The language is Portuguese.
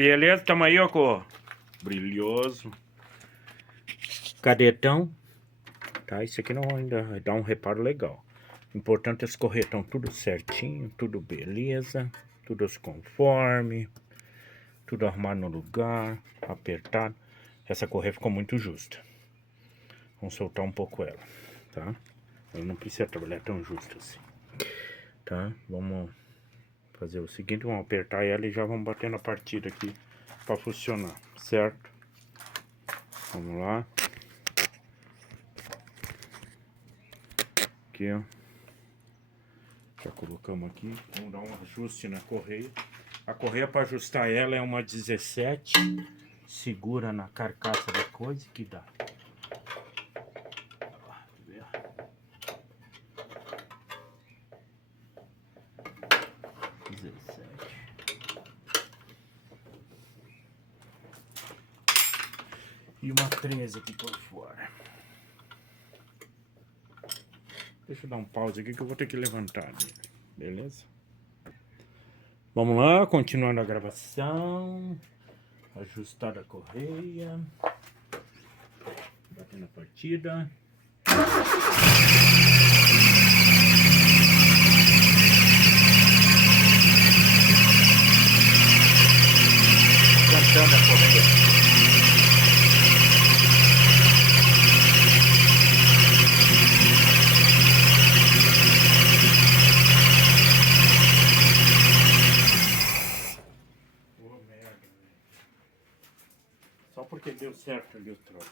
Beleza, tamo aí, ó, com brilhoso. Cadetão. Tá, isso aqui não ainda vai dar um reparo legal. Importante é as correias estão tudo certinho, tudo beleza, tudo conforme, tudo arrumado no lugar, apertado. Essa correia ficou muito justa. Vamos soltar um pouco ela, tá? Ela não precisa trabalhar tão justa assim, tá? Vamos fazer o seguinte, vamos apertar ela e já vamos bater na partida aqui para funcionar, certo? Vamos lá. Aqui, ó. Já colocamos aqui. Vamos dar um ajuste na correia. A correia para ajustar ela é uma 17. Segura na carcaça da coisa que dá. 17. E uma 13 aqui por fora. Deixa eu dar um pause aqui que eu vou ter que levantar. Beleza? Vamos lá, continuando a gravação. Ajustar a correia. Batendo a partida. Cantando a correia. Só porque deu certo ali o troço.